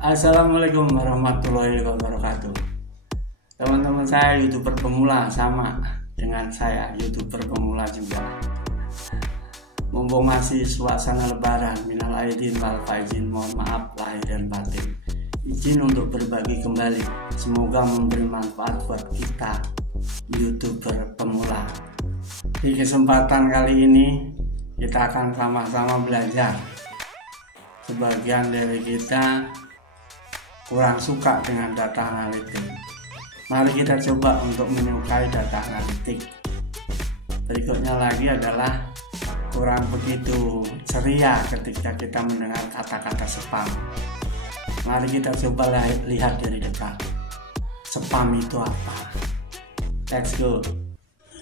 Assalamualaikum warahmatullahi wabarakatuh. Teman-teman saya YouTuber pemula, sama dengan saya YouTuber pemula juga. Mumpung masih suasana lebaran, minal aidin wal faizin, mohon maaf lahir dan batin. Izin untuk berbagi kembali, semoga memberi manfaat buat kita YouTuber pemula. Di kesempatan kali ini kita akan sama-sama belajar. Sebagian dari kita kurang suka dengan data analitik. Mari kita coba untuk menyukai data analitik. Berikutnya lagi adalah kurang begitu ceria ketika kita mendengar kata-kata spam. Mari kita coba lihat dari dekat. Spam itu apa? Let's go.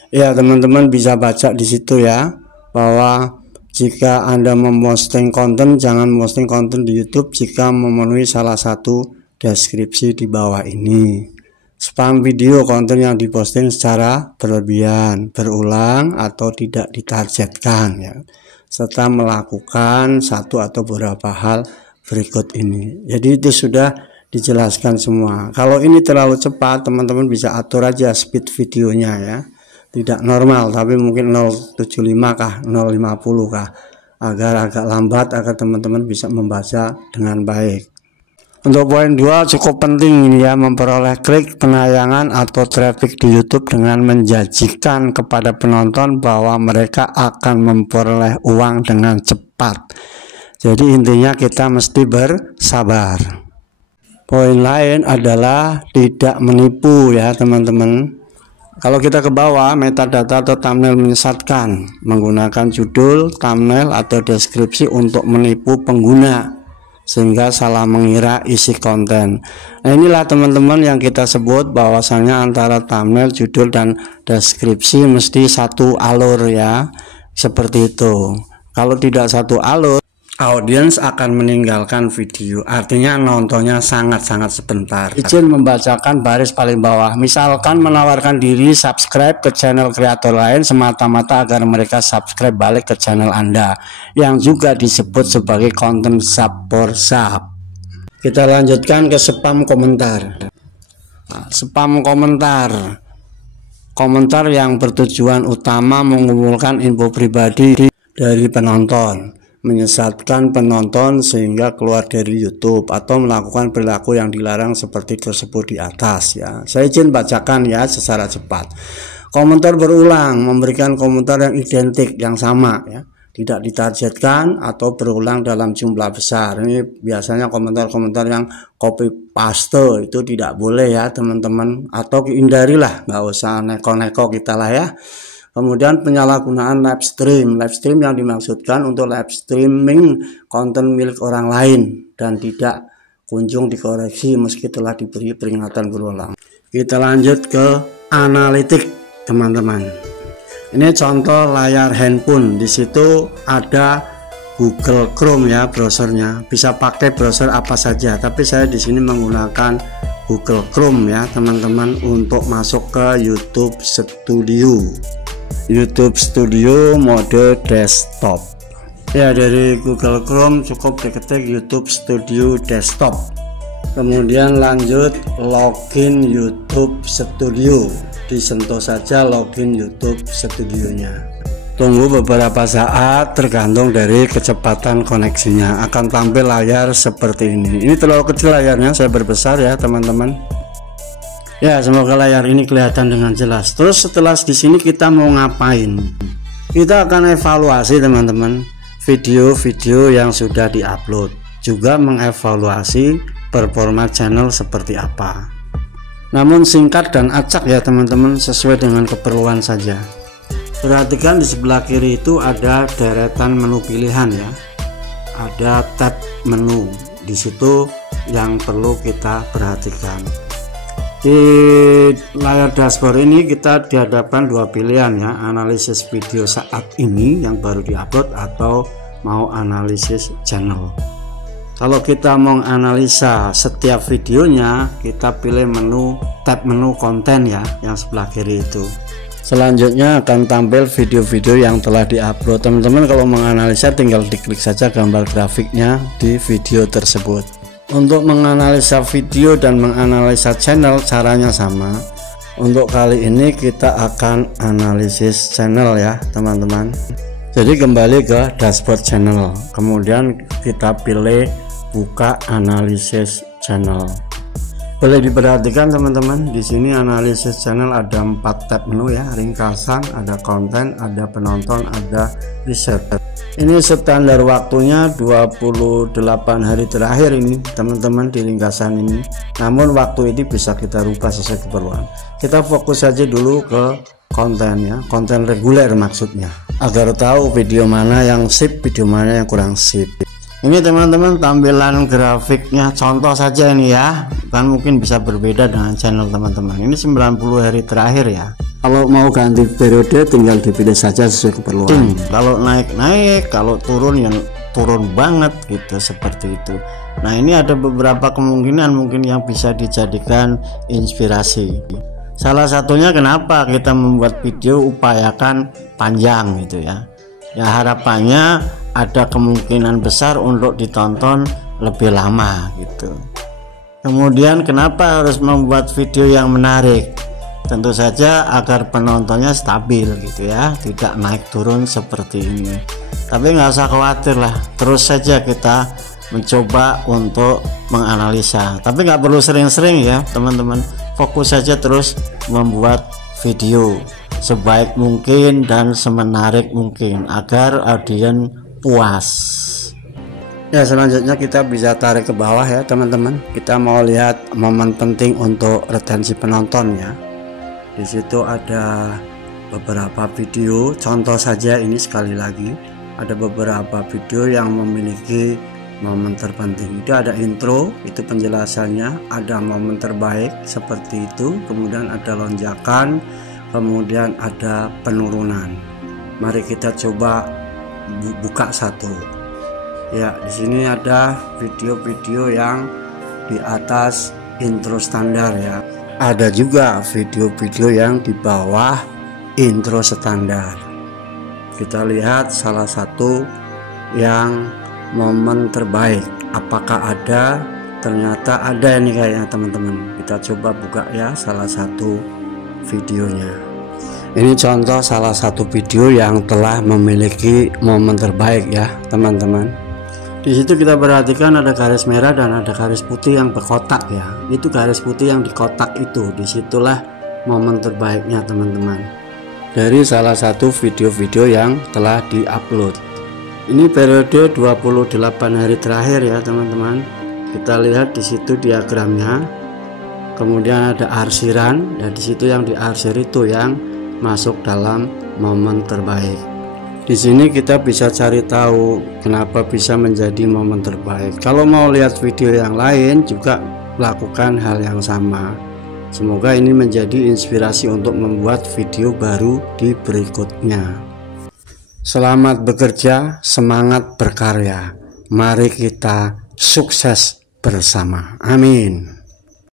Ya, teman-teman bisa baca di situ ya, bahwa jika Anda memposting konten, jangan posting konten di YouTube jika memenuhi salah satu deskripsi di bawah ini. Spam video, konten yang diposting secara berlebihan, berulang atau tidak ditargetkan ya, serta melakukan satu atau beberapa hal berikut ini. Jadi itu sudah dijelaskan semua. Kalau ini terlalu cepat, teman-teman bisa atur aja speed videonya ya. Tidak normal, tapi mungkin 075 kah, 050 kah, agar agak lambat, agar teman-teman bisa membaca dengan baik. Untuk poin 2 cukup penting ini ya, memperoleh klik, penayangan atau traffic di YouTube dengan menjanjikan kepada penonton bahwa mereka akan memperoleh uang dengan cepat. Jadi intinya kita mesti bersabar. Poin lain adalah tidak menipu ya teman-teman. Kalau kita ke bawah, metadata atau thumbnail menyesatkan, menggunakan judul, thumbnail atau deskripsi untuk menipu pengguna sehingga salah mengira isi konten. Nah, inilah teman-teman yang kita sebut bahwasanya antara thumbnail, judul dan deskripsi mesti satu alur ya. Seperti itu. Kalau tidak satu alur, audiens akan meninggalkan video, artinya nontonnya sangat-sangat sebentar. Izin membacakan baris paling bawah, misalkan menawarkan diri subscribe ke channel kreator lain semata-mata agar mereka subscribe balik ke channel Anda, yang juga disebut sebagai konten sub for sub. Kita lanjutkan ke spam komentar. Spam komentar, komentar yang bertujuan utama mengumpulkan info pribadi dari penonton, menyesatkan penonton sehingga keluar dari YouTube atau melakukan perilaku yang dilarang seperti tersebut di atas ya. Saya izin bacakan ya secara cepat. Komentar berulang, memberikan komentar yang identik, yang sama ya, tidak ditargetkan atau berulang dalam jumlah besar. Ini biasanya komentar-komentar yang copy paste, itu tidak boleh ya teman-teman, atau hindarilah, nggak usah neko-neko kita lah ya. Kemudian penyalahgunaan live stream yang dimaksudkan untuk live streaming konten milik orang lain dan tidak kunjung dikoreksi meski telah diberi peringatan berulang. Kita lanjut ke analitik teman-teman. Ini contoh layar handphone. Di situ ada Google Chrome ya, browsernya. Bisa pakai browser apa saja, tapi saya di sini menggunakan Google Chrome ya teman-teman untuk masuk ke YouTube Studio. YouTube Studio mode desktop ya. Dari Google Chrome cukup diketik YouTube Studio desktop, kemudian lanjut login YouTube Studio, disentuh saja login YouTube Studionya. Tunggu beberapa saat, tergantung dari kecepatan koneksinya, akan tampil layar seperti ini. Ini terlalu kecil layarnya, saya berbesar ya teman-teman. Ya, semoga layar ini kelihatan dengan jelas. Terus setelah di sini kita mau ngapain? Kita akan evaluasi teman-teman video-video yang sudah diupload, juga mengevaluasi performa channel seperti apa. Namun singkat dan acak ya teman-teman, sesuai dengan keperluan saja. Perhatikan di sebelah kiri itu ada deretan menu pilihan ya. Ada tab menu. Di situ yang perlu kita perhatikan. Di layar dashboard ini kita dihadapkan dua pilihan ya, analisis video saat ini yang baru diupload atau mau analisis channel. Kalau kita mau analisa setiap videonya, kita pilih tab menu konten ya, yang sebelah kiri itu. Selanjutnya akan tampil video-video yang telah diupload. Teman-teman kalau menganalisa tinggal diklik saja gambar grafiknya di video tersebut. Untuk menganalisa video dan menganalisa channel caranya sama. Untuk kali ini kita akan analisis channel ya teman-teman. Jadi kembali ke dashboard channel, kemudian kita pilih buka analisis channel. Boleh diperhatikan teman-teman, di sini analisis channel ada 4 tab menu ya, ringkasan, ada konten, ada penonton, ada riset. Ini standar waktunya 28 hari terakhir ini teman-teman di ringkasan ini. Namun waktu ini bisa kita rubah sesuai keperluan. Kita fokus saja dulu ke konten ya, konten reguler maksudnya, agar tahu video mana yang sip, video mana yang kurang sip. Ini teman-teman tampilan grafiknya contoh saja ini ya, kan mungkin bisa berbeda dengan channel teman-teman. Ini 90 hari terakhir ya. Kalau mau ganti periode tinggal dipilih saja sesuai keperluan. Kalau naik-naik, kalau turun yang turun banget gitu, seperti itu. Nah ini ada beberapa kemungkinan mungkin yang bisa dijadikan inspirasi. Salah satunya kenapa kita membuat video upayakan panjang gitu ya. Ya harapannya ada kemungkinan besar untuk ditonton lebih lama gitu. Kemudian kenapa harus membuat video yang menarik? Tentu saja agar penontonnya stabil gitu ya, tidak naik turun seperti ini. Tapi nggak usah khawatir lah, terus saja kita mencoba untuk menganalisa. Tapi nggak perlu sering-sering ya teman-teman, fokus saja terus membuat video sebaik mungkin dan semenarik mungkin agar audiens puas. Ya selanjutnya kita bisa tarik ke bawah ya teman-teman, kita mau lihat momen penting untuk retensi penonton ya. Di situ ada beberapa video, contoh saja ini sekali lagi, ada beberapa video yang memiliki momen terpenting. Itu ada intro, itu penjelasannya, ada momen terbaik seperti itu, kemudian ada lonjakan, kemudian ada penurunan. Mari kita coba buka satu. Ya, di sini ada video-video yang di atas intro standar ya. Ada juga video-video yang di bawah intro standar. Kita lihat salah satu yang momen terbaik. Apakah ada? Ternyata ada ini kayaknya teman-teman. Kita coba buka ya salah satu videonya. Ini contoh salah satu video yang telah memiliki momen terbaik ya teman-teman. Di situ kita perhatikan ada garis merah dan ada garis putih yang berkotak ya. Itu garis putih yang di kotak itu, disitulah momen terbaiknya teman-teman. Dari salah satu video-video yang telah diupload. Ini periode 28 hari terakhir ya teman-teman. Kita lihat di situ diagramnya. Kemudian ada arsiran, dan di situ yang diarsir itu yang masuk dalam momen terbaik. Di sini kita bisa cari tahu kenapa bisa menjadi momen terbaik. Kalau mau lihat video yang lain juga lakukan hal yang sama. Semoga ini menjadi inspirasi untuk membuat video baru di berikutnya. Selamat bekerja, semangat berkarya. Mari kita sukses bersama. Amin.